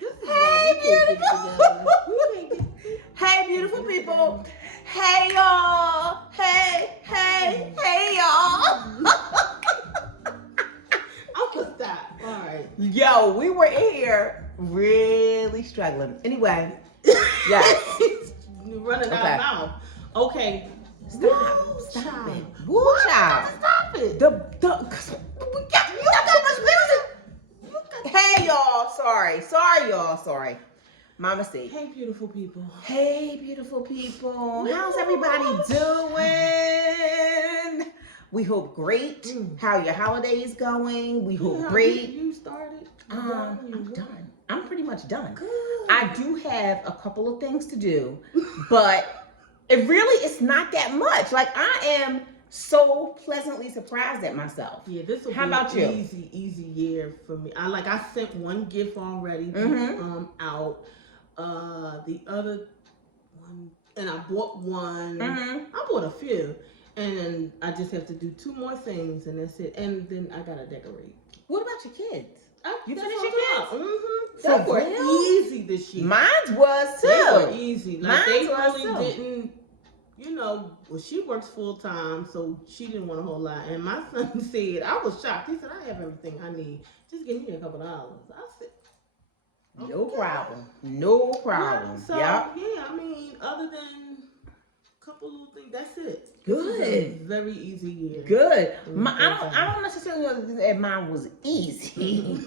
This is why we can't get together. We can't get. Hey, beautiful people. Hey, y'all. Hey, y'all. I'm gonna stop. All right. Yo, we were in here really struggling. Anyway, yes. You're running out Okay. of mouth. Okay. Stop it. Woo, child. Stop it. You got too much music. Hey, y'all. Sorry, y'all. Sorry. My mistake. Hey, beautiful people. Hey, beautiful people. How's everybody doing? We hope great. How your holidays going? We hope great. You started? I'm done. I'm pretty much done. Good. I do have a couple of things to do, but it's not that much. Like, I am so pleasantly surprised at myself. Yeah, this will How be about an you? easy year for me. I sent one gift already out. The other one, and I bought one. I bought a few, and then I just have to do 2 more things, and that's it. And then I gotta decorate. What about your kids? You That's finished all your kids? They For were real? easy this year. Mine was too. They were easy. Like, they Mine was really too. didn't. Well, she works full time, so she didn't want a whole lot. And my son said, I was shocked. He said, I have everything I need. Just give me a couple dollars. I said, No problem. No problem. So, yeah. I mean, other than a couple little things, that's it. Good. This is a very easy year. Good. I don't necessarily know that mine was easy,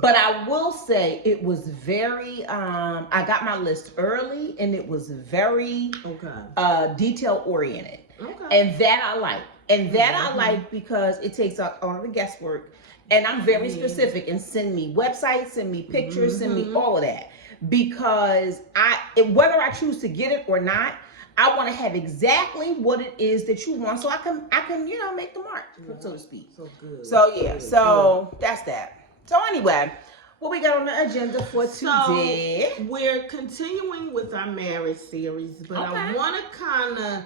but I will say it was very. I got my list early, and it was very detail oriented, and that I like. And that I like because it takes out all of the guesswork, and I'm very specific and send me websites, send me pictures, send me all of that, because whether I choose to get it or not, I want to have exactly what it is that you want, so I can make the mark, so to speak. So good. So yeah, that's that. So anyway, what we got on the agenda for today? So we're continuing with our marriage series, but I want to kind of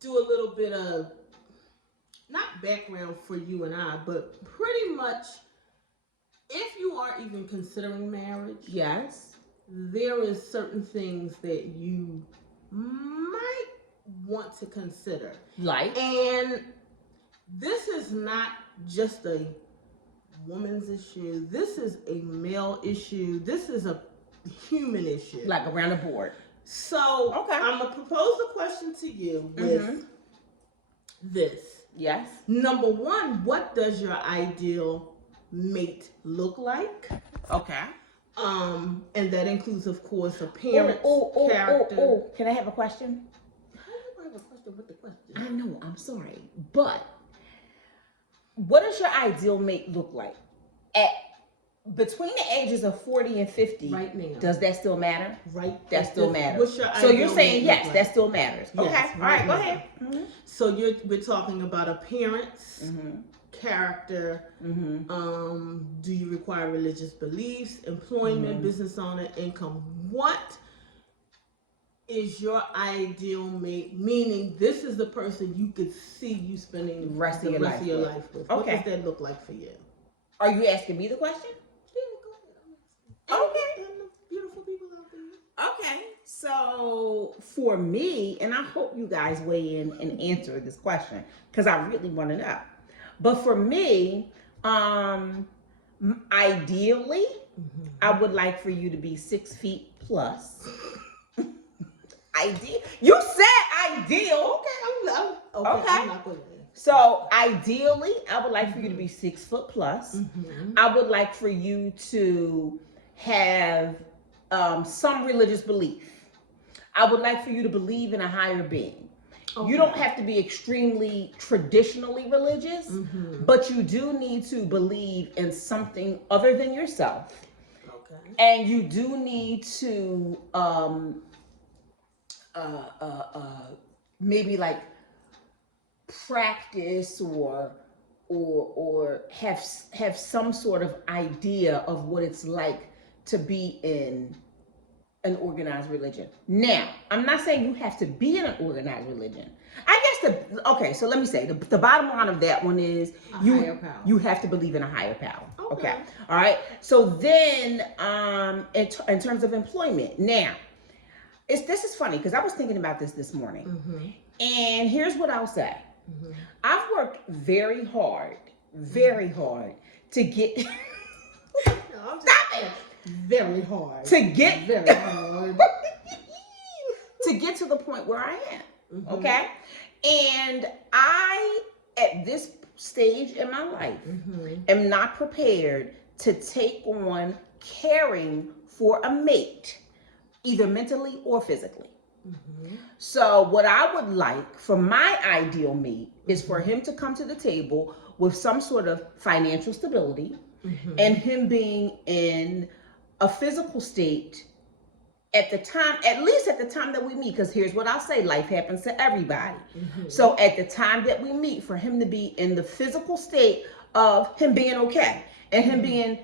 do a little bit of not background for you and I, but pretty much if you are even considering marriage, yes, there is certain things that you might want to consider. And this is not just a woman's issue. This is a male issue. This is a human issue. Like around the board. So I'm going to propose a question to you with this. Yes. Number 1, what does your ideal mate look like? Okay. And that includes, of course, appearance, character. Can I have a question? How do you have a question with the question? I know, I'm sorry. But what does your ideal mate look like? Between the ages of 40 and 50, right now. Does that still matter? Right. That still matters. What's your So you're saying yes, like? that still matters. Yes, okay. All right, go ahead. So we're talking about appearance, character, do you require religious beliefs, employment, business owner, income. What is your ideal mate? Meaning, this is the person you could see you spending the rest of your life with. What does that look like for you? Are you asking me the question? Yeah, go ahead. Okay. And the beautiful people out there. Okay. So for me, and I hope you guys weigh in and answer this question because I really want to know. But for me, ideally, I would like for you to be 6 feet plus. You said ideal. Okay. I'm not gonna. So ideally, I would like for you to be 6 foot plus. I would like for you to have some religious belief. I would like for you to believe in a higher being. You don't have to be extremely traditionally religious, but you do need to believe in something other than yourself. And you do need to maybe like practice or have some sort of idea of what it's like to be in an organized religion. Now, I'm not saying you have to be in an organized religion. I guess okay, so let me say the bottom line of that one is higher power. You have to believe in a higher power. Okay. All right. So then, in terms of employment, now, this is funny because I was thinking about this morning, and here's what I'll say. I've worked very hard to get. Stop it. Very hard. To get very hard. to get to the point where I am. Okay. And I, at this stage in my life, am not prepared to take on caring for a mate, either mentally or physically. So what I would like for my ideal mate is for him to come to the table with some sort of financial stability, and him being in a physical state at least at the time that we meet, because here's what I'll say, life happens to everybody. So at the time that we meet, for him to be in the physical state of him being okay, and him being,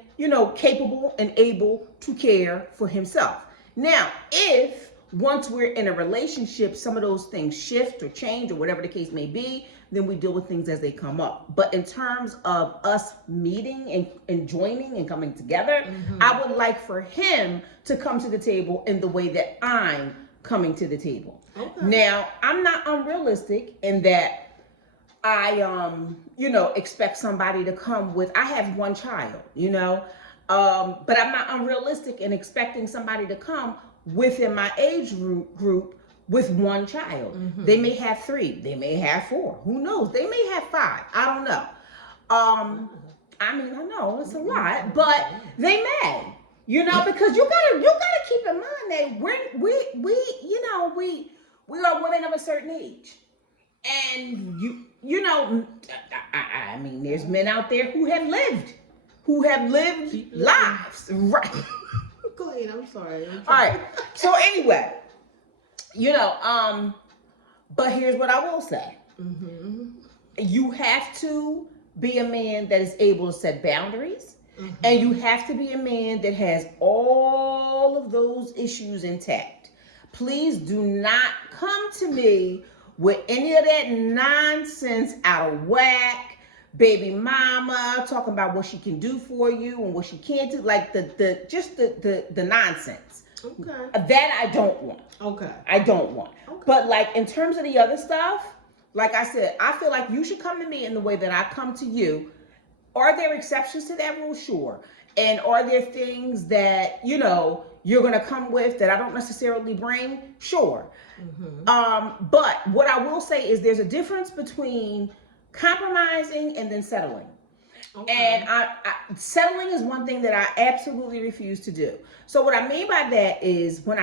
capable and able to care for himself. Now, if once we're in a relationship, some of those things shift or change or whatever the case may be, then we deal with things as they come up. But in terms of us meeting and joining and coming together, I would like for him to come to the table in the way that I'm coming to the table. Okay. Now, I'm not unrealistic in that I, expect somebody to come with, I have one child, but I'm not unrealistic in expecting somebody to come within my age group with one child. They may have 3, they may have 4, who knows? They may have 5, I don't know. I know it's a lot, but they may, because you gotta keep in mind that we are women of a certain age, and there's men out there who have lived lives, right? Go ahead, I'm sorry. All right. So anyway, but here's what I will say. You have to be a man that is able to set boundaries, and you have to be a man that has all of those issues intact. Please do not come to me with any of that nonsense out of whack, baby mama talking about what she can do for you and what she can't do, like the nonsense. Okay. That I don't want. Okay. I don't want. Okay. But like in terms of the other stuff, like I said, I feel like you should come to me in the way that I come to you. Are there exceptions to that rule? Sure. And are there things that, you're going to come with that I don't necessarily bring? Sure. But what I will say is there's a difference between compromising and then settling. Okay. And settling is one thing that I absolutely refuse to do. So what I mean by that is when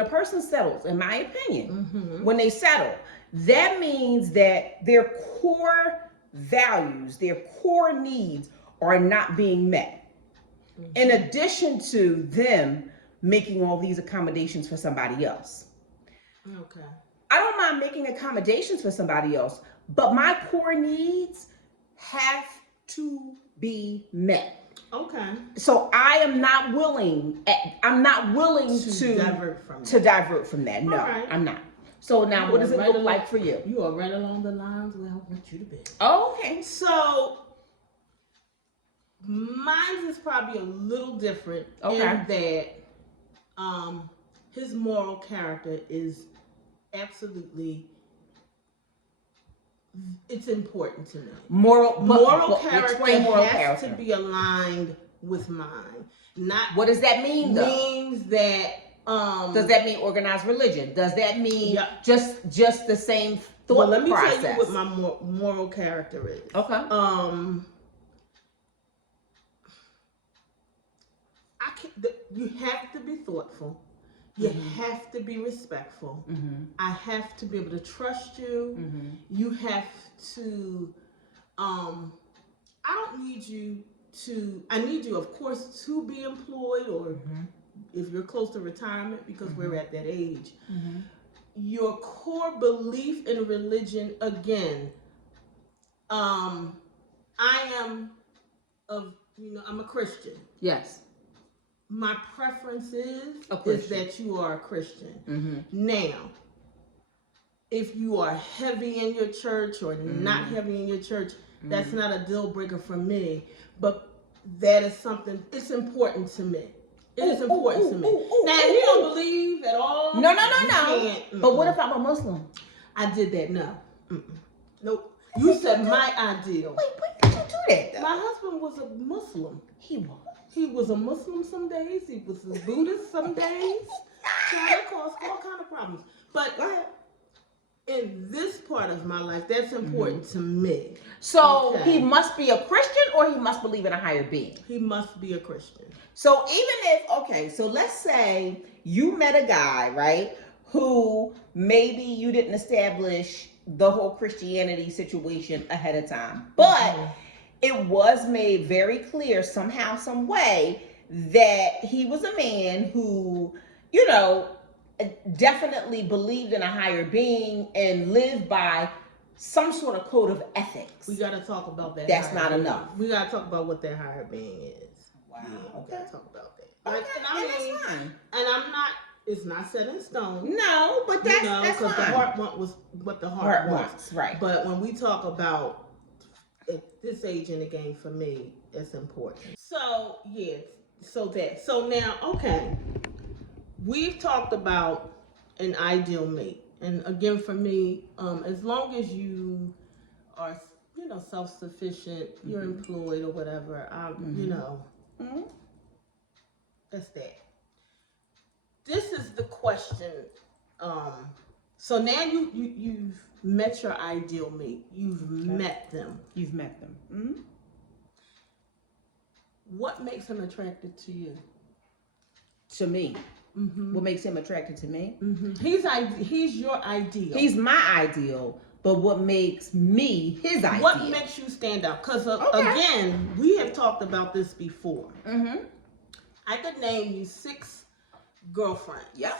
a person settles, in my opinion, when they settle, that means that their core values, their core needs are not being met. In addition to them making all these accommodations for somebody else. Okay. I don't mind making accommodations for somebody else, but my core needs have to be met. Okay. So I am not willing. to divert from that. No, right. I'm not. So now, what does it look like for you? You are right along the lines where I want you to be. Oh, okay. So mine is probably a little different in that his moral character is absolutely, it's important to me. Moral character has to be aligned with mine. Not what does that mean though? Means that does that mean organized religion? Does that mean just the same thought process? Well, let me tell you what my moral character is. Okay. You have to be thoughtful. You have to be respectful. I have to be able to trust you. You have to, I need you, of course, to be employed, or if you're close to retirement, because we're at that age. Your core belief in religion, again, I'm a Christian. Yes. My preference is that you are a Christian. Now, if you are heavy in your church or not heavy in your church, that's not a deal breaker for me. But that is something, it's important to me. It is important to me. Now, if you don't believe at all, no. But what if I'm a Muslim? I did that. No. Nope. You said my ideal. Wait, when did you do that, though? My husband was a Muslim. He was. He was a Muslim some days. He was a Buddhist some days. That caused all kind of problems. But in this part of my life, that's important to me. So he must be a Christian, or he must believe in a higher being? He must be a Christian. So even if, so let's say you met a guy, right, who maybe you didn't establish the whole Christianity situation ahead of time, but it was made very clear somehow, some way, that he was a man who, you know, definitely believed in a higher being and lived by some sort of code of ethics. We got to talk about that. That's not enough. We got to talk about what that higher being is. Wow. Yeah, we got to talk about that. Okay, that's fine. And I'm not, it's not set in stone. No, but that's fine. Because the heart was what the heart wants. Right. But when we talk about at this age in the game, for me, it's important. So, yeah. So now, okay. We've talked about an ideal mate. And again, for me, as long as you are, you know, self-sufficient, you're employed or whatever, you know, that's that. This is the question. So now you've met your ideal mate. You've met them. You've met them. Mm-hmm. What makes him attracted to you? To me. Mm-hmm. What makes him attracted to me? Mm-hmm. He's your ideal. He's my ideal, but what makes me his ideal? What makes you stand out? Because again, we have talked about this before. Mm-hmm. I could name you 6 girlfriends. Yep.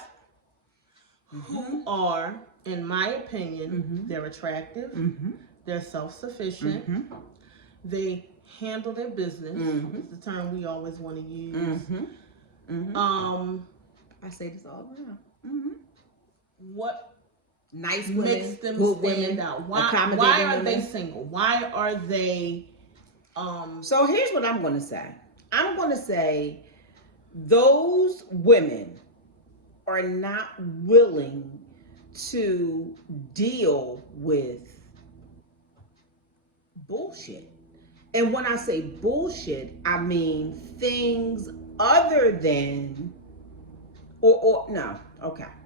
Who are, in my opinion, they're attractive. They're self-sufficient. They handle their business. It's the term we always want to use. I say this all around. What nice makes them stand out? Why are they single? Why are they? So here's what I'm going to say. I'm going to say those women are not willing to deal with bullshit. And when I say bullshit, I mean things other than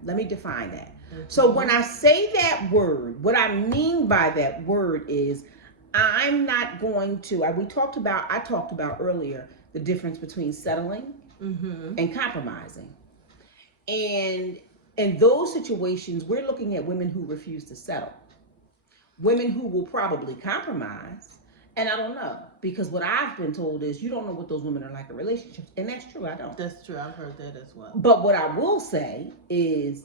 let me define that. So when I say that word, what I mean by that word is I'm not going to, I talked about earlier the difference between settling and compromising. And in those situations, we're looking at women who refuse to settle. Women who will probably compromise. And I don't know, because what I've been told is you don't know what those women are like in relationships. And that's true, I don't. That's true, I've heard that as well. But what I will say is,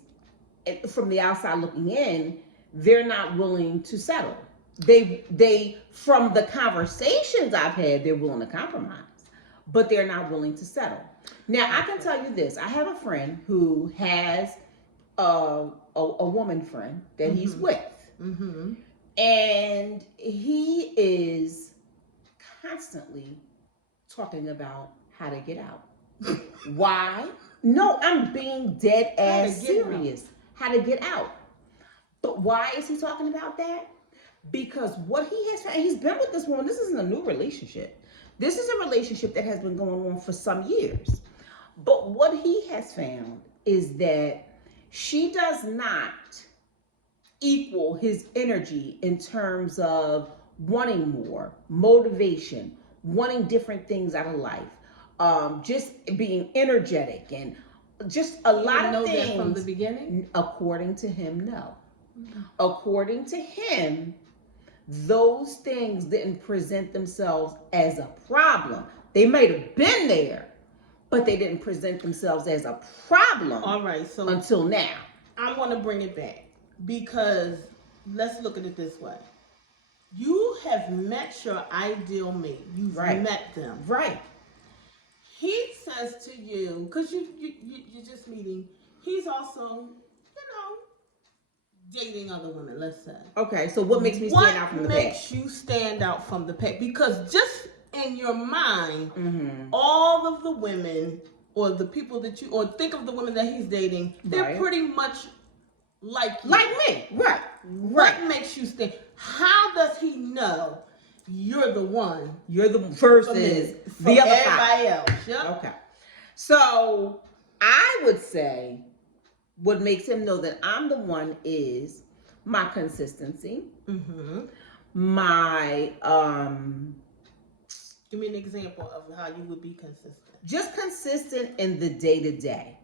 from the outside looking in, they're not willing to settle. They from the conversations I've had, they're willing to compromise, but they're not willing to settle. Now, I can tell you this. I have a friend who has a woman friend that he's with. And he is constantly talking about how to get out. Why? No, I'm being dead ass serious. How to get out. But why is he talking about that? Because what he has found, he's been with this woman. This isn't a new relationship. This is a relationship that has been going on for some years. But what he has found is that she does not equal his energy in terms of wanting more, motivation, wanting different things out of life, just being energetic and just a lot of things. That from the beginning? According to him, no. According to him, those things didn't present themselves as a problem. They might have been there, but they didn't present themselves as a problem. All right, so until now. I want to bring it back because let's look at it this way. You have met your ideal mate. You've met them. Right. He says to you, because you're just meeting, he's also, dating other women, let's say. Okay, so what makes me stand out from the pack? What makes you stand out from the pack? Because just in your mind, all of the women or the people that you, or think of the women that he's dating, they're pretty much like you. Like me, right. What makes you stand? How does he know you're the one? You're the versus the other everybody else. Yep. Okay. So I would say what makes him know that I'm the one is my consistency. My give me an example of how you would be consistent. Just consistent in the day-to-day.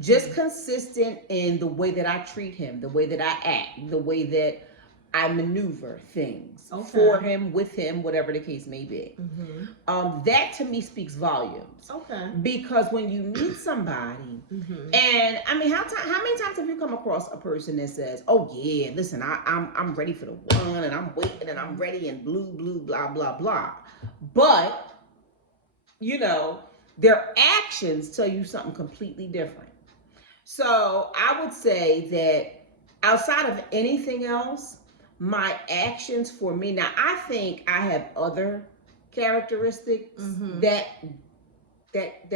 Just consistent in the way that I treat him, the way that I act, the way that I maneuver things for him, with him, whatever the case may be. That to me speaks volumes. Okay. Because when you meet somebody, and I mean, how many times have you come across a person that says, "Oh yeah, listen, I'm ready for the one, and I'm waiting, and I'm ready, and blue, blah blah blah," but you know, their actions tell you something completely different. So I would say that outside of anything else, my actions for me, now I think I have other characteristics that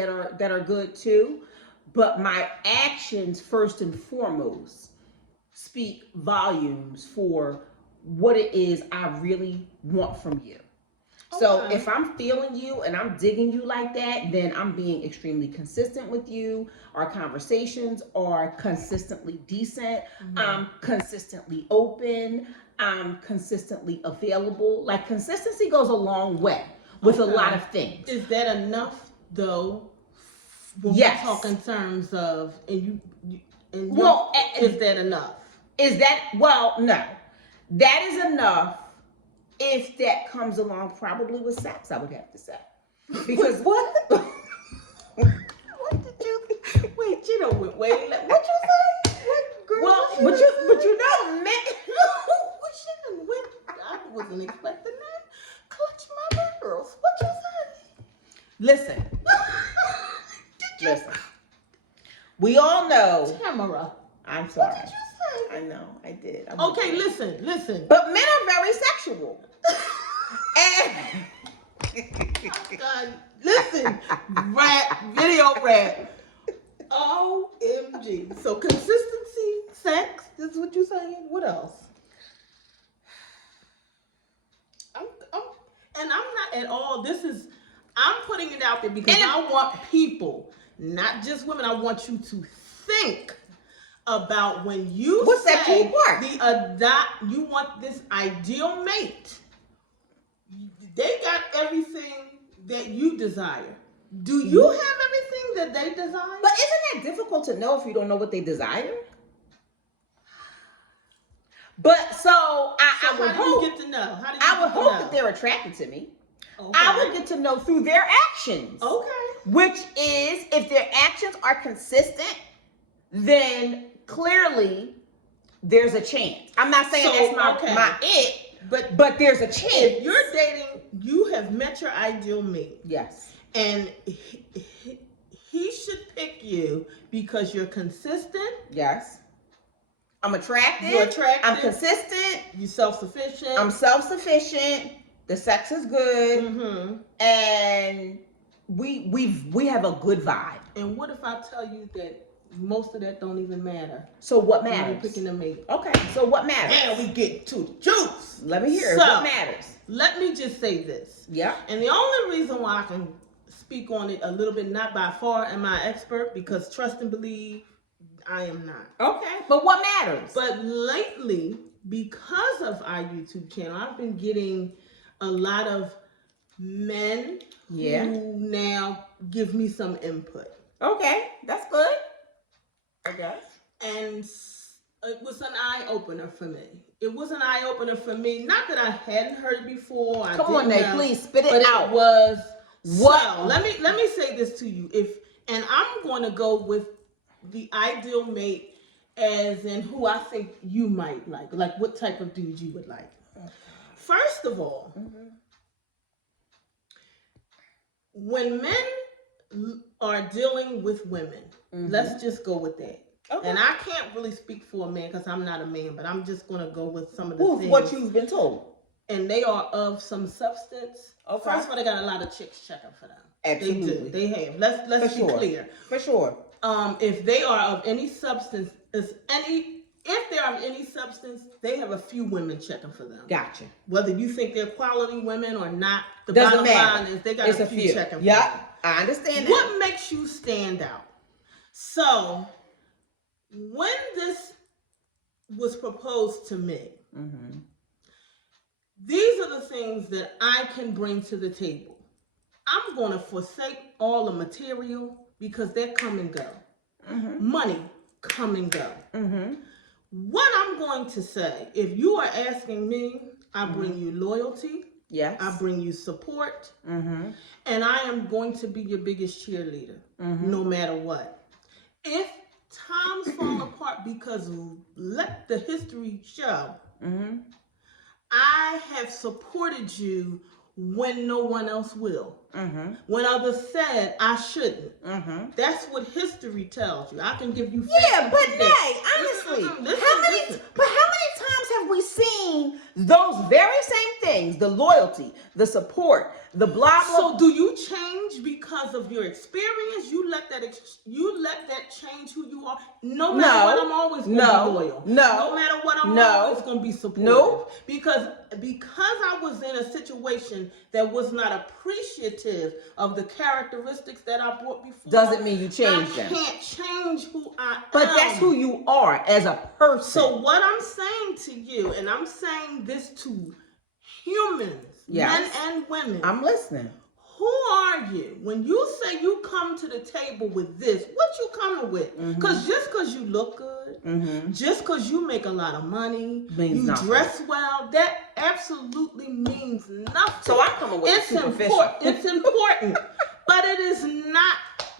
are good too, but my actions first and foremost speak volumes for what it is I really want from you. So if I'm feeling you and I'm digging you like that, then I'm being extremely consistent with you. Our conversations are consistently decent. I'm consistently open. I'm consistently available. Like, consistency goes a long way with a lot of things. Is that enough though? When we talk in terms of, is that enough? No. That is enough. If that comes along, probably with sex, I would have to say. Because what? What did you? Wait, you know, wait. What you say? What, girl? Well, but you know, man. I wasn't expecting that. Clutch my pearls. What you say? Listen. Listen. We all know. Tamara. I'm sorry. What did you say? I know, I did. Okay, listen. But men are very sexual. And God, listen, video rap. OMG. So consistency, sex, this is what you're saying? What else? I'm not at all, I'm putting it out there because I want people, not just women, I want you to think about when you say you want this ideal mate. They got everything that you desire. Do you have everything that they desire? But isn't that difficult to know if you don't know what they desire? But so I would hope. You get to know? I would hope that they're attracted to me. Okay. I would get to know through their actions. Okay. Which is, if their actions are consistent, then clearly there's a chance. I'm not saying that's my it, but there's a chance. If you're dating, you have met your ideal mate. Yes. And he should pick you because you're consistent. Yes. I'm attractive. You're attractive. I'm consistent. You're self-sufficient. I'm self-sufficient. The sex is good. And we have a good vibe. And what if I tell you that most of that don't even matter? So what matters? When you're picking a mate. Okay. So what matters? Now we get to the juice. Let me hear it. What matters? Let me just say this. Yeah. And the only reason why I can speak on it a little bit, not by far am I expert, because trust and believe, I am not. Okay. But what matters? But lately, because of our YouTube channel, I've been getting a lot of men who now give me some input. Okay. That's good. Okay. And it was an eye-opener for me. It was an eye-opener for me. Not that I hadn't heard before. Come on, Nate, please spit it out. It was what? So, let me say this to you. And I'm going to go with the ideal mate as in who I think you might like what type of dude you would like. First of all, when men are dealing with women, let's just go with that. Okay. And I can't really speak for a man because I'm not a man, but I'm just going to go with some of the things. What you've been told. And they are of some substance. Okay. First of all, they got a lot of chicks checking for them. Absolutely. They do. They have. Let's be clear. For sure. If they are of any substance, if they are of any substance, they have a few women checking for them. Gotcha. Whether you think they're quality women or not, the doesn't bottom matter. line is they got a few checking for them. Yep, I understand that. What makes you stand out? So, when this was proposed to me, these are the things that I can bring to the table. I'm going to forsake all the material because they come and go. Money come and go. What I'm going to say, if you are asking me, I bring you loyalty. Yes. I bring you support. And I am going to be your biggest cheerleader, no matter what. If times fall apart, because let the history show, I have supported you when no one else will. When others said I shouldn't. That's what history tells you. I can give you facts. Yeah, but Nay, honestly, how many times have we seen those very same things? The loyalty, the support, the blah blah. So do you change because of your experience? You let that change who you are. No matter what, I'm always going to be loyal. No matter what, I'm always going to be supportive. Because I was in a situation that was not appreciative of the characteristics that I brought before. Doesn't mean you change them. I can't change who I am. But that's who you are as a person. So what I'm saying to you, and I'm saying this to humans, men and women. I'm listening. Who are you? When you say you come to the table with this, what you coming with? Because just because you look good, just because you make a lot of money, you dress well, that absolutely means nothing. So I'm coming with superficial. It's important, but it is not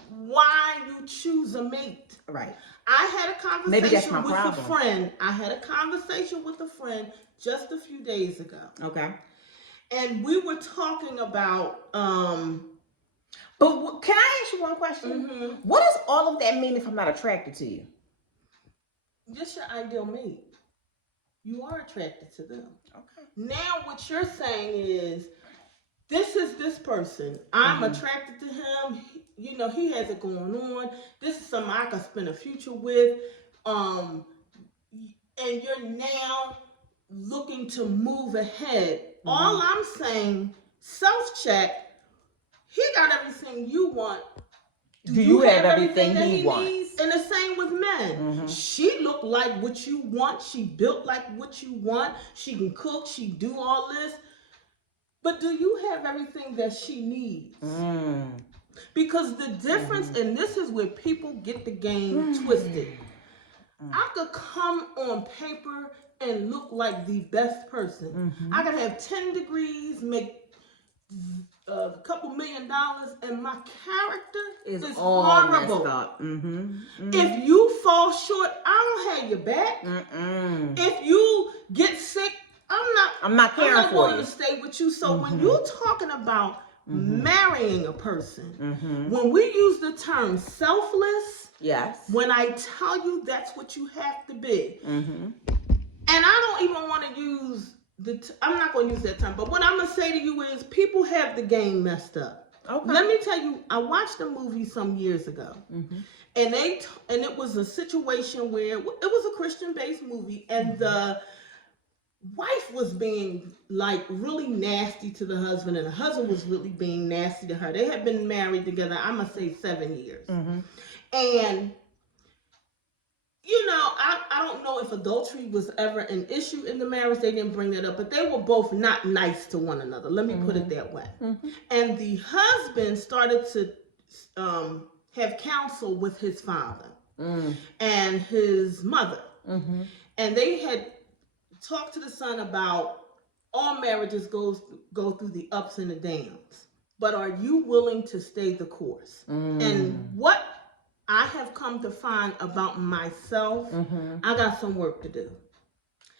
why you choose a mate. Right. I had a conversation with problem. a friend. I had a conversation with a friend just a few days ago. Okay. And we were talking about, but can I ask you one question? What does all of that mean if I'm not attracted to you? Just your ideal mate. You are attracted to them. Okay. Now what you're saying is, this is this person. I'm attracted to him. He has it going on. This is something I can spend a future with. And you're now looking to move ahead. All I'm saying, self-check. He got everything you want. Do you have everything he wants? Needs? And the same with men. She looked like what you want. She built like what you want. She can cook. She do all this. But do you have everything that she needs? Because the difference, and this is where people get the game twisted. I could come on paper and look like the best person. I could have 10 degrees, make a couple $1 million, and my character is horrible. If you fall short, I don't have your back. If you get sick, I'm not going to stay with you. So when you're talking about marrying a person, when we use the term selfless, when I tell you that's what you have to be, and I don't even want to use I'm not going to use that term, but what I'm going to say to you is people have the game messed up. Okay. Let me tell you, I watched a movie some years ago, and it was a situation where it was a Christian-based movie, and the wife was being like really nasty to the husband, and the husband was really being nasty to her. They had been married together, I must say, 7 years. And I don't know if adultery was ever an issue in the marriage. They didn't bring that up, but they were both not nice to one another. Let me put it that way. And the husband started to have counsel with his father and his mother. And they had talked to the son about all marriages go through the ups and the downs, but are you willing to stay the course? And what I have come to find about myself, I got some work to do.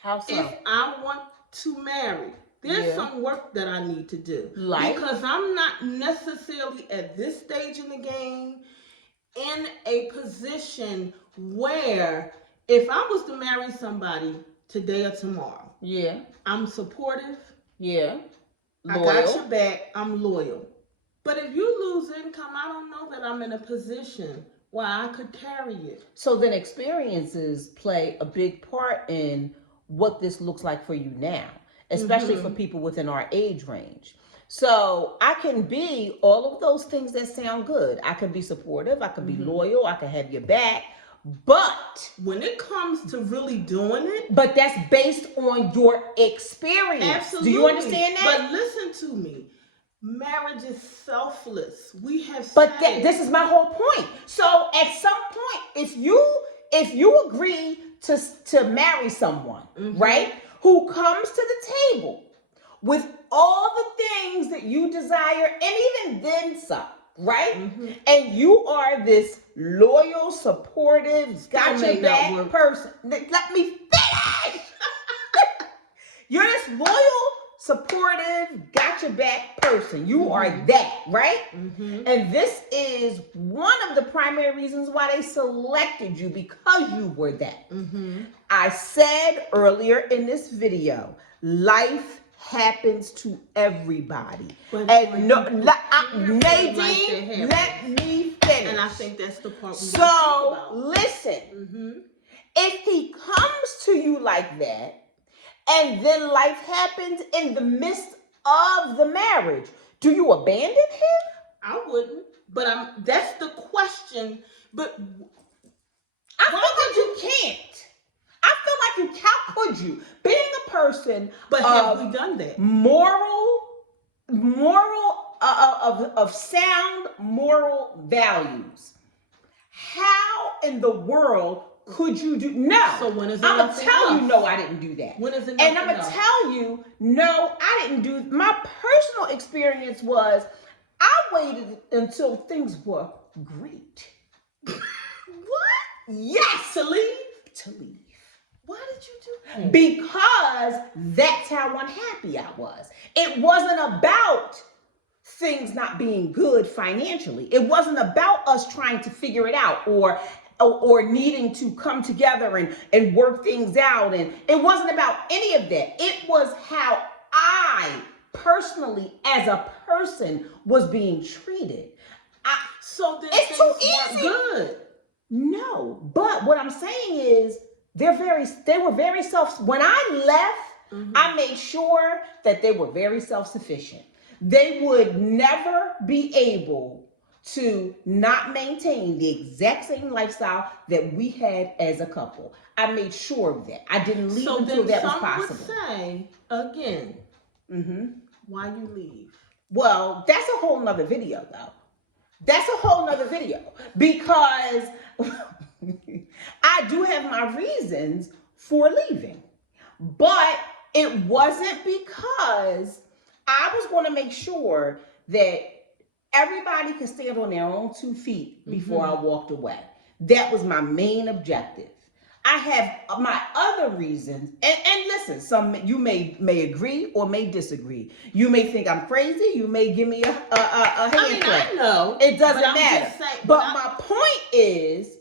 How so? If I want to marry, there's some work that I need to do. Because I'm not necessarily at this stage in the game in a position where if I was to marry somebody today or tomorrow, Yeah. I'm supportive. Yeah. Loyal. I got your back. I'm loyal. But if you lose income, I don't know that I'm in a position where I could carry it. So then experiences play a big part in what this looks like for you now, especially for people within our age range. So I can be all of those things that sound good. I can be supportive. I can be loyal. I can have your back. But when it comes to really doing it, but that's based on your experience. Absolutely. Do you understand that? But listen to me. Marriage is selfless. We have But this is my whole point. So at some point, if you agree to marry someone, right, who comes to the table with all the things that you desire and even then some, right? And you are this loyal, supportive, got your back person. Let me finish. You're this loyal, supportive, got your back person. You are that, right? And this is one of the primary reasons why they selected you, because you were that. I said earlier in this video, life happens to everybody. And Nadine, let me finish. And I think that's the part we So listen, if he comes to you like that, and then life happens in the midst of the marriage, do you abandon him? I wouldn't. But that's the question. But I feel like you can't. I feel like you can't. Could you? Being a person, but have we done that? Of sound moral values. How in the world could you do? No. So when is it I'm gonna tell you, no, I didn't do that. When is it? And I'm gonna tell you, no, I didn't do. My personal experience was, I waited until things were great. What? Yes, to leave. To leave. Why did you do that? Because that's how unhappy I was. It wasn't about things not being good financially. It wasn't about us trying to figure it out or needing to come together and work things out. And it wasn't about any of that. It was how I personally, as a person, was being treated. So then it's too easy. Good. No, but what I'm saying is they were very when I left, I made sure that they were very self-sufficient. They would never be able to not maintain the exact same lifestyle that we had as a couple. I made sure of that. I didn't leave until that was possible. So then some would say, again, why you leave? Well, that's a whole nother video, though. That's a whole nother video, because I do have my reasons for leaving. But it wasn't because I was going to make sure that everybody could stand on their own 2 feet before I walked away. That was my main objective. I have my other reasons, and listen, some you may agree or may disagree. You may think I'm crazy. You may give me a hand clap. I know it doesn't matter. But my point is,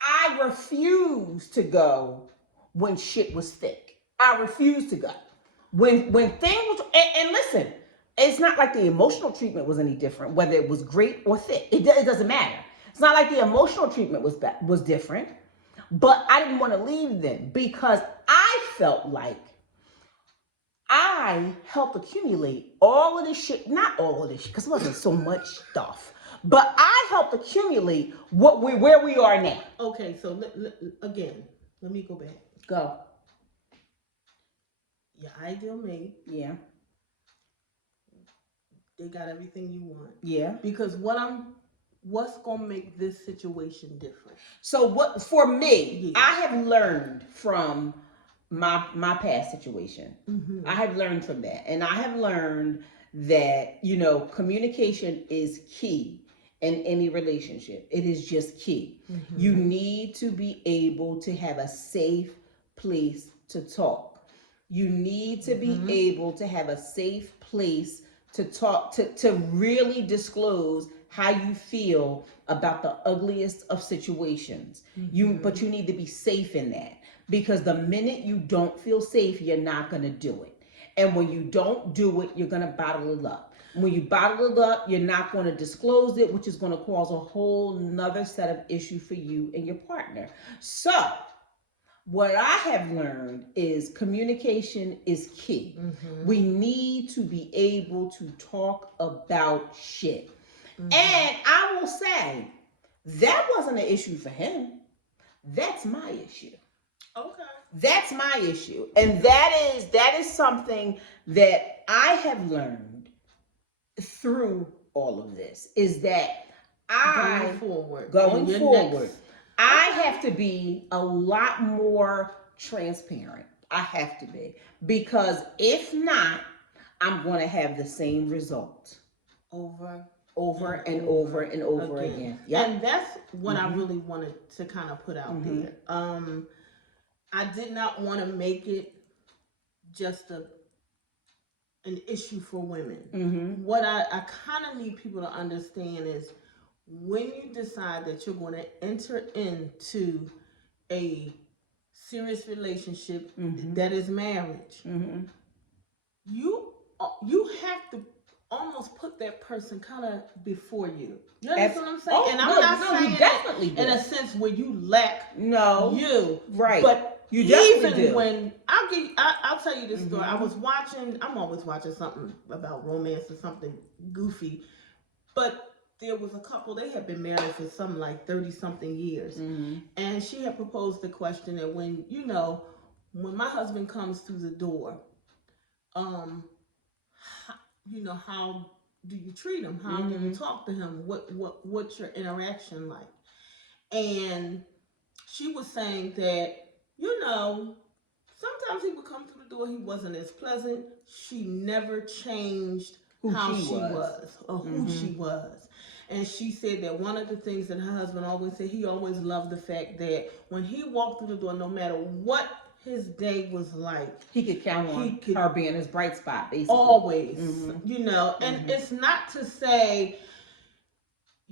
I refuse to go when shit was thick. I refuse to go when things. And listen, it's not like the emotional treatment was any different, whether it was great or thick. It doesn't matter. It's not like the emotional treatment was different. But I didn't want to leave them because I felt like I helped accumulate all of this shit. Not all of this shit, because it wasn't so much stuff. But I helped accumulate where we are now. Okay, so again, let me go back. Go. Your ideal mate. Yeah. They got everything you want. Yeah. Because what's gonna make this situation different? So what for me, I have learned from my past situation. I have learned from that. And I have learned that, communication is key in any relationship. It is just key. You need to be able to have a safe place to talk. You need to be able to have a safe place to talk, to really disclose how you feel about the ugliest of situations. But you need to be safe in that, because the minute you don't feel safe, you're not going to do it. And when you don't do it, you're going to bottle it up. When you bottle it up, you're not going to disclose it, which is going to cause a whole nother set of issue for you and your partner. So what I have learned is communication is key. We need to be able to talk about shit. And I will say, that wasn't an issue for him. That's my issue. Okay. That's my issue. And that is something that I have learned through all of this, is that going forward, I have to be a lot more transparent. I have to be, because if not, I'm going to have the same result over and over again. Yep. And that's what I really wanted to kind of put out there. I did not want to make it just an issue for women. What I kind of need people to understand is, when you decide that you're going to enter into a serious relationship that is marriage, you have to almost put that person kind of before you. You understand what I'm saying? And I'm not saying you definitely in a sense where you lack you, right? But you definitely even do. when I'll tell you this story. I'm always watching something about romance or something goofy, but there was a couple, they had been married for something like 30 something years, and she had proposed the question that when my husband comes through the door, how do you treat him? How do you talk to him? What's your interaction like? And she was saying that, sometimes he would come through the door, he wasn't as pleasant. She never changed how she was or who she was. And she said that one of the things that her husband always said, he always loved the fact that when he walked through the door, no matter what his day was like, he could count on her being his bright spot, basically. Always, and it's not to say,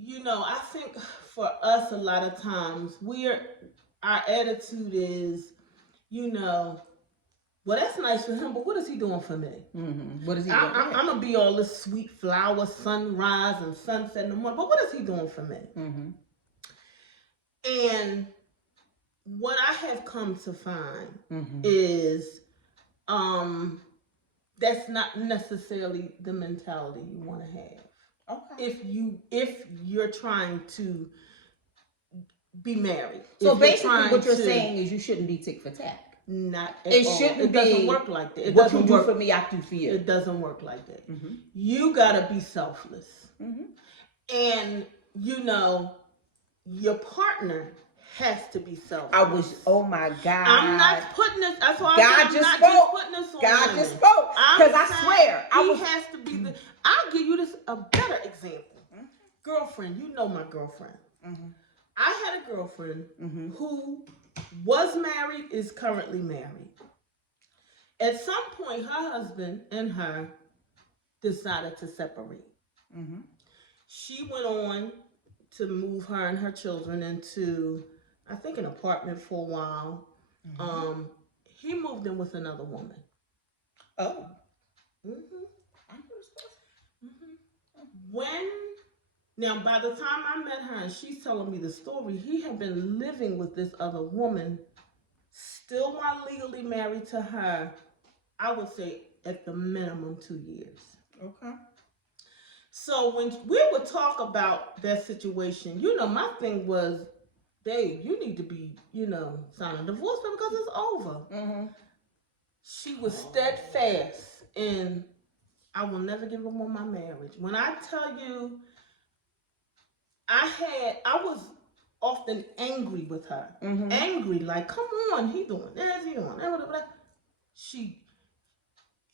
I think for us, a lot of times our attitude is, well, that's nice for him, but what is he doing for me? What is he doing? I'm going to be all this sweet flower, sunrise and sunset in the morning, but what is he doing for me? And what I have come to find is that's not necessarily the mentality you want to have. Okay. If you're trying to be married. So basically what you're saying is you shouldn't be tick for tack. Not at all. It doesn't work like that. What you do for me, I do for you. It doesn't work like that. You gotta be selfless. And your partner has to be selfless. Oh my God. I'm not putting this, that's why God I'm just not spoke. just putting this on God women. just spoke. Because I swear. He has to be I'll give you a better example. Girlfriend, my girlfriend. I had a girlfriend who was married, is currently married. At some point, her husband and her decided to separate. She went on to move her and her children into, I think, an apartment for a while. He moved in with another woman. Oh. Now, by the time I met her and she's telling me the story, he had been living with this other woman, still while legally married to her, I would say at the minimum 2 years. Okay. So when we would talk about that situation, my thing was, Dave, you need to be, signing a divorce papers because it's over. She was steadfast in, I will never give up on my marriage. When I tell you, I was often angry with her. Angry, like, come on, he doing this, he doing that.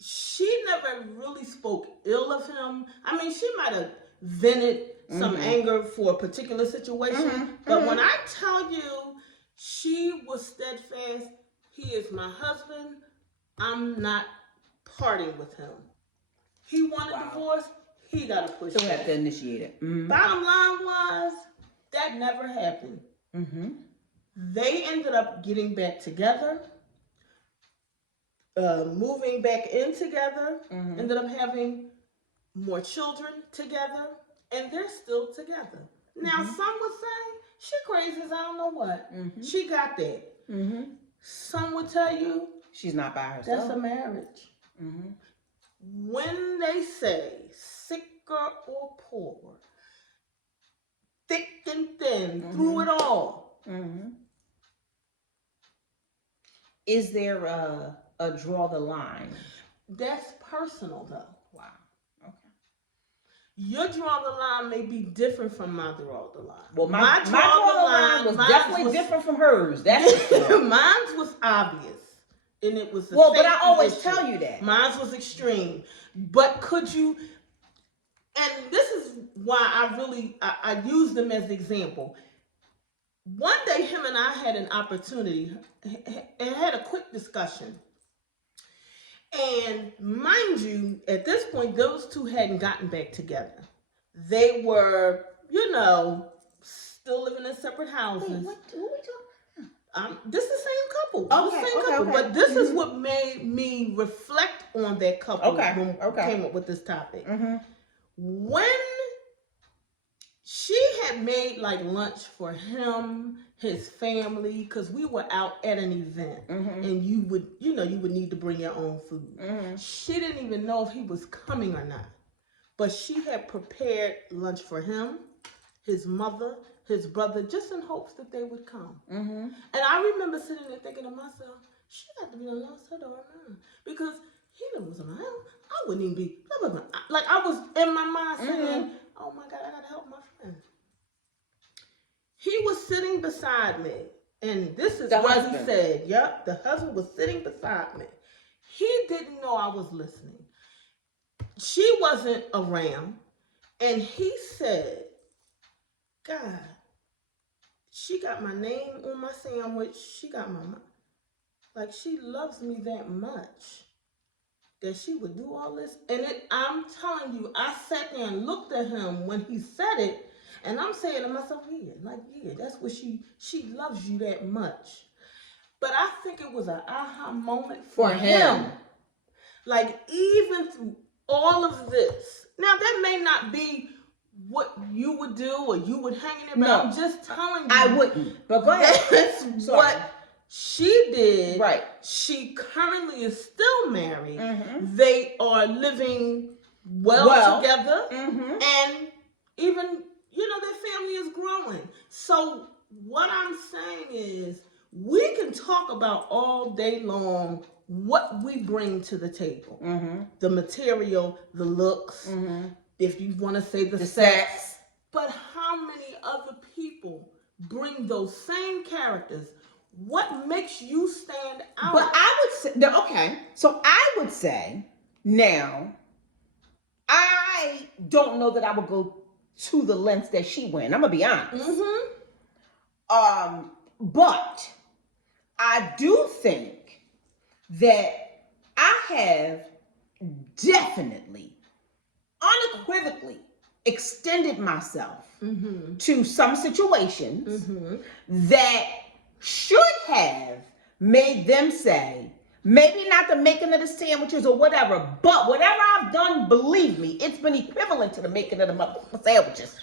She never really spoke ill of him. I mean, she might have vented some anger for a particular situation. But when I tell you, she was steadfast. He is my husband. I'm not parting with him. He wanted a divorce. he got to push. He'll have to initiate it. Bottom line was that never happened. They ended up getting back together, moving back in together, ended up having more children together, and they're still together. Now, some would say, she crazy as I don't know what. She got that. Some would tell you, she's not by herself. That's a marriage. When they say sicker or poor, thick and thin, through it all. Is there a draw the line? That's personal, though. Wow. Okay. Your draw the line may be different from my draw the line. Well, my draw the line was definitely different from hers. That's mine was obvious. And it was but I always tell you that. Mine was extreme. But could you, and this is why I use them as an example. One day him and I had an opportunity and had a quick discussion. And mind you, at this point, those two hadn't gotten back together. They were, still living in separate houses. Wait, what are we talking about? This is the same couple. Okay. But this is what made me reflect on that couple when we came up with this topic. When she had made like lunch for him, his family, because we were out at an event, and you would need to bring your own food. She didn't even know if he was coming or not, but she had prepared lunch for him, his mother, his brother, just in hopes that they would come. And I remember sitting there thinking to myself, she got to be lost her darn mind, because he was around. I wouldn't even be like, I was in my mind saying, oh my God, I gotta help my friend. He was sitting beside me, and this is what he said. Yep, the husband was sitting beside me. He didn't know I was listening. She wasn't around, and he said, God, she got my name on my sandwich. She got my mind. Like, she loves me that much that she would do all this. And I'm telling you, I sat there and looked at him when he said it, and I'm saying to myself, yeah, that's what she loves you that much. But I think it was an aha moment for him. Like, even through all of this. Now, that may not be what you would do or you would hang in there, but I'm just telling you. I wouldn't. But go ahead. That's what she did. Right. She currently is still married. They are living well together. And even, their family is growing. So what I'm saying is, we can talk about all day long what we bring to the table. The material, the looks, if you want to say the sex. But how many other people bring those same characters? What makes you stand out? But I would say, so I would say, now, I don't know that I would go to the lengths that she went. I'm going to be honest. But I do think that I have definitely, unequivocally extended myself to some situations that should have made them say, maybe not the making of the sandwiches or whatever, but whatever I've done, believe me, it's been equivalent to the making of the motherfucking sandwiches.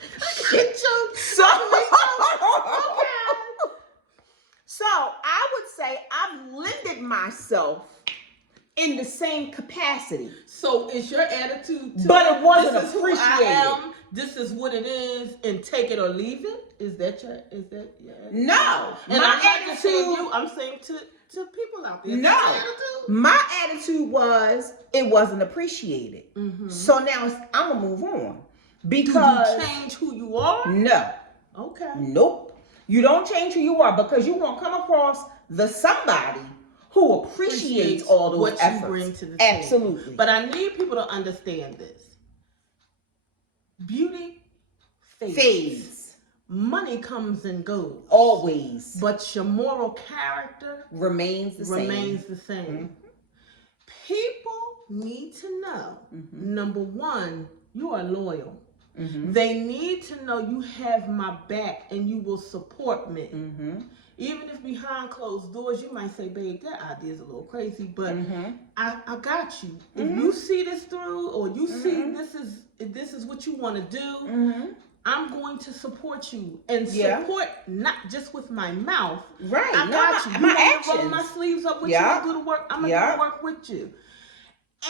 So I would say I've lended myself in the same capacity. So is your attitude but it wasn't this appreciated. Is who I am, this is what it is, and take it or leave it? Is that your attitude? No. And I'm saying to people out there. No. My attitude was it wasn't appreciated. So now I'm gonna move on. Because do you change who you are? No. Okay. Nope. You don't change who you are, because you won't come across the somebody who appreciates all those what efforts. You bring to the table. Absolutely. But I need people to understand this. Beauty fades. Money comes and goes. Always. But your moral character remains the same. People need to know, number one, you are loyal. Mm-hmm. They need to know you have my back and you will support me. Mm-hmm. Even if behind closed doors, you might say, babe, that idea is a little crazy, but I got you. If you see this through, or you see this is what you want to do, I'm going to support you and support not just with my mouth. Right. I got you. My You want me actions. to roll my sleeves up with you and do the work? I'm going to do the work with you.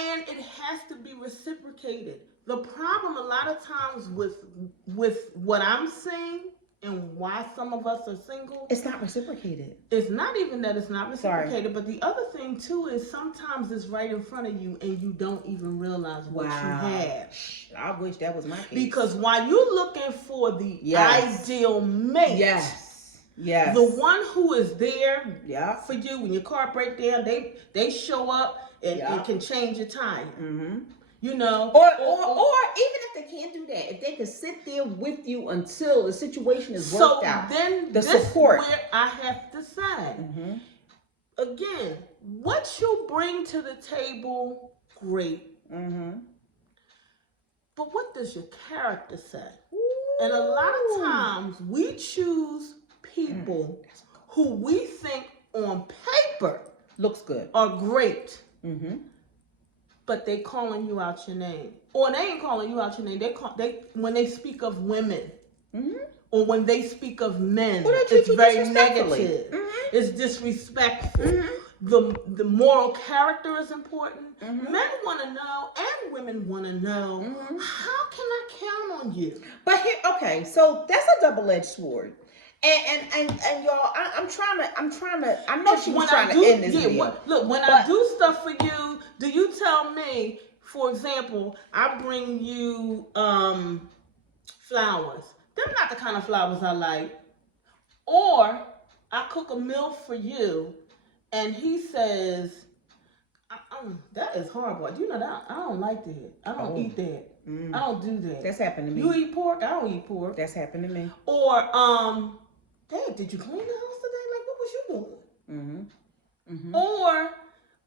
And it has to be reciprocated. The problem a lot of times with what I'm seeing and why some of us are single, it's not reciprocated. It's not even that it's not reciprocated, but the other thing too is sometimes it's right in front of you and you don't even realize what you have. I wish that was my case. Because while you're looking for the ideal mate, the one who is there for you when your car breaks down, they show up and can change your tire. You know, or even if they can't do that, if they can sit there with you until the situation is worked out. Then the this support. Is where I have to say, again, what you bring to the table, great. But what does your character say? And a lot of times we choose people who we think on paper looks good, are great. But they calling you out your name, or they ain't calling you out your name. They when they speak of women, or when they speak of men, it's very negative. It's disrespectful. The moral character is important. Men want to know, and women want to know, how can I count on you? But here, so that's a double-edged sword. And y'all, I'm trying to. I know she was trying to end this video. Look, when I do stuff for you, do you tell me? For example, I bring you flowers. They're not the kind of flowers I like. Or I cook a meal for you, and he says, "That is horrible. You know that I don't like that. I don't eat that. I don't do that. That's happened to me. You eat pork? I don't eat pork. That's happened to me. Or Dad, did you clean the house today? Like, what was you doing? Or,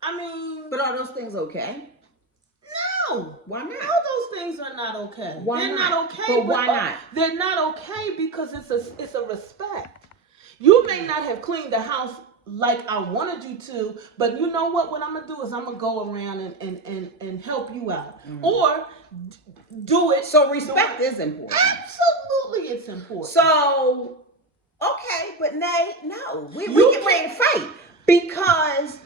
I mean... But are those things okay? No. Why not? All those things are not okay. They're not okay. But why not? They're not okay because it's a respect. You may not have cleaned the house like I wanted you to, but you know what? What I'm going to do is I'm going to go around and help you out. Or do it. So respect is important. Absolutely, it's important. So... okay, but Nay, no. We get ready to fight. Because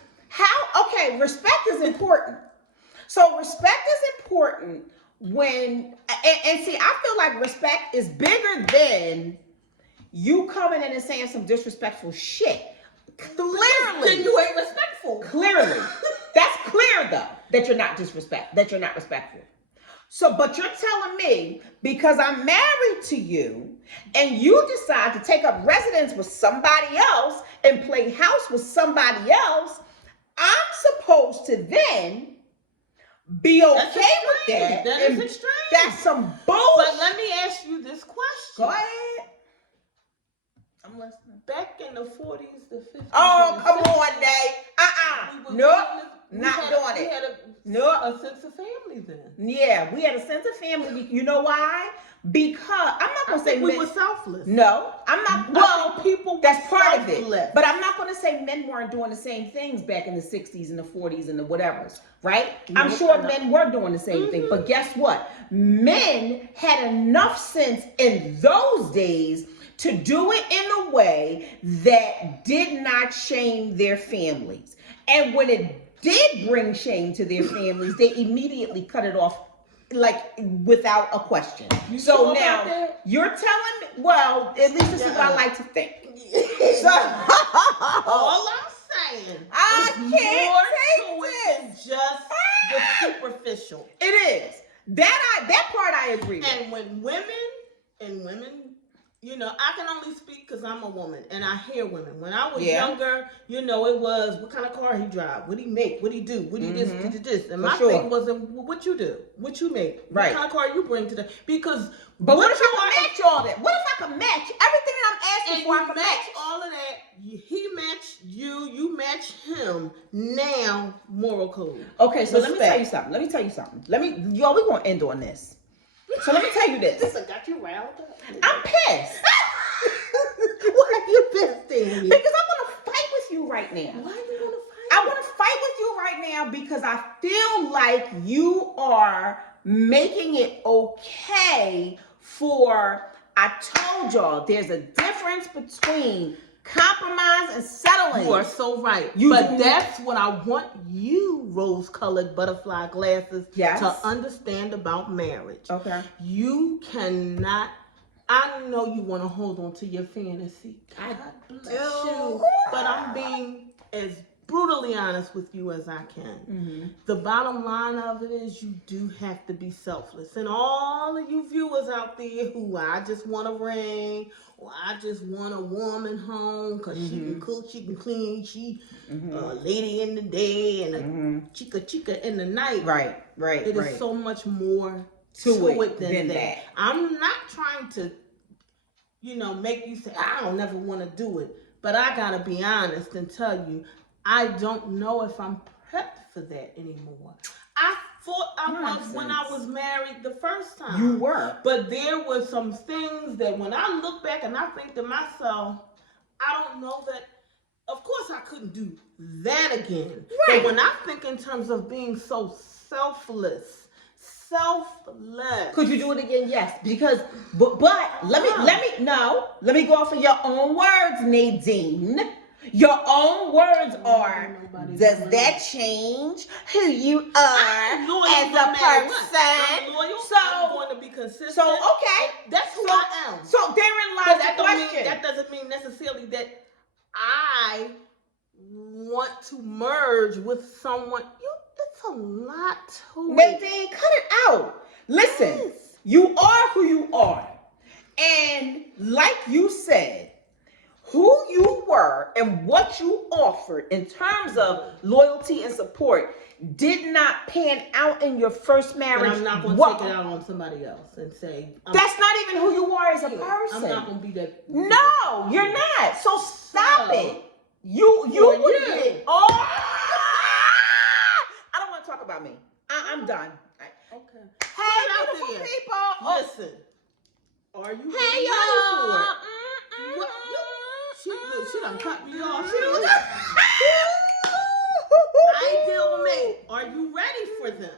respect is important. So respect is important when, and see, I feel like respect is bigger than you coming in and saying some disrespectful shit. Clearly. Then you ain't respectful. Clearly. That's clear though, that you're not respectful. So, but you're telling me because I'm married to you and you decide to take up residence with somebody else and play house with somebody else, I'm supposed to then be okay with that. That is extreme. That's some bullshit. But let me ask you this question. Go ahead. I'm listening. Back in the 40s, the 50s. Oh, come on, Nay. Nope. Not doing it. We had a sense of family then. Yeah, we had a sense of family. You know why? Because I'm not going to say we were selfless. No, I'm not. Well, people. That's part of it. But I'm not going to say men weren't doing the same things back in the 60s and the 40s and the whatevers, right? I'm sure men were doing the same thing. But guess what? Men had enough sense in those days to do it in a way that did not shame their families. And when it did bring shame to their families, they immediately cut it off, like without a question. So now you're telling me, well, at least this is what I like to think. So, all I'm saying I is can't more take to it than just the superficial. It is. That part I agree with. And when women, you know, I can only speak because I'm a woman and I hear women. When I was younger, you know, it was what kind of car he drive, what he make, what he do, what he this. And my thing wasn't what you do, what you make, what kind of car you bring to the But what if I can match all that? What if I can match everything that I'm asking for? I can match all of that. He matched you, you match him. Now, moral code. Okay, so let me tell you something. Y'all, we're gonna end on this. So let me tell you this. This got you riled up. I'm pissed. Why are you pissed, Amy? Because I want to fight with you right now. Why do you want to fight? I want to fight with you right now because I feel like you are making it okay for, I told y'all, there's a difference between compromise and settling. You are so right. That's what I want you, rose-colored butterfly glasses, to understand about marriage. Okay. You cannot. I know you want to hold on to your fantasy. God bless you. But I'm being as brutally honest with you as I can. Mm-hmm. The bottom line of it is you do have to be selfless. And all of you viewers out there who I just want a ring, or I just want a woman home because she can cook, she can clean, she a lady in the day and a chica in the night. Right. It is so much more to it than that. I'm not trying to, make you say, I don't never want to do it. But I got to be honest and tell you, I don't know if I'm prepped for that anymore. I thought I was when I was married the first time. You were. But there were some things that when I look back and I think to myself, I don't know that, of course I couldn't do that again. Right. But when I think in terms of being so selfless. Could you do it again? Yes, because but let me go off of your own words, Nadine. Your own words are, does that change who you are as a person? I'm loyal. So I'm going to be consistent. So okay, that's who I am. So therein lies the question. That doesn't mean necessarily that I want to merge with someone. It's a lot to it. Nadine, cut it out. Listen, you are who you are. And like you said, who you were and what you offered in terms of loyalty and support did not pan out in your first marriage. And I'm not going to take it out on somebody else and say... That's not even who you are as a person. I'm not going to be that... No, you're not. So stop it. You would have been... Oh! I don't want to talk about me. I'm done. Okay. Hey, beautiful people. Listen. Are you ready for it? What? She done cut me off. Ideal mate. Are you ready for them?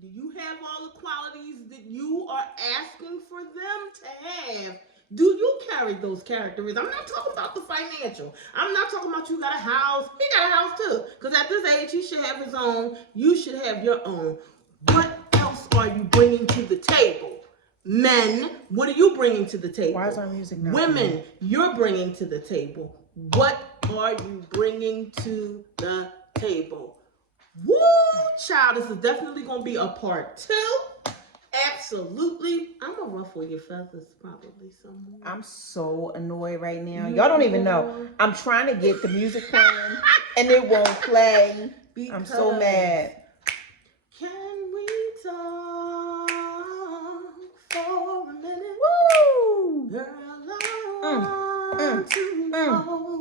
Do you have all the qualities that you are asking for them to have? Do you carry those characteristics? I'm not talking about the financial. I'm not talking about you got a house. He got a house too. Because at this age, he should have his own. You should have your own. What else are you bringing to the table? Men, what are you bringing to the table? Why is our music not Women, you're bringing to the table. What are you bringing to the table? Woo, child, this is definitely going to be a part 2. Absolutely. I'm going to ruffle your feathers probably somewhere. I'm so annoyed right now. Y'all don't even know. I'm trying to get the music playing and it won't play. I'm so mad. Can we talk for a minute? Woo! Girl, I want to know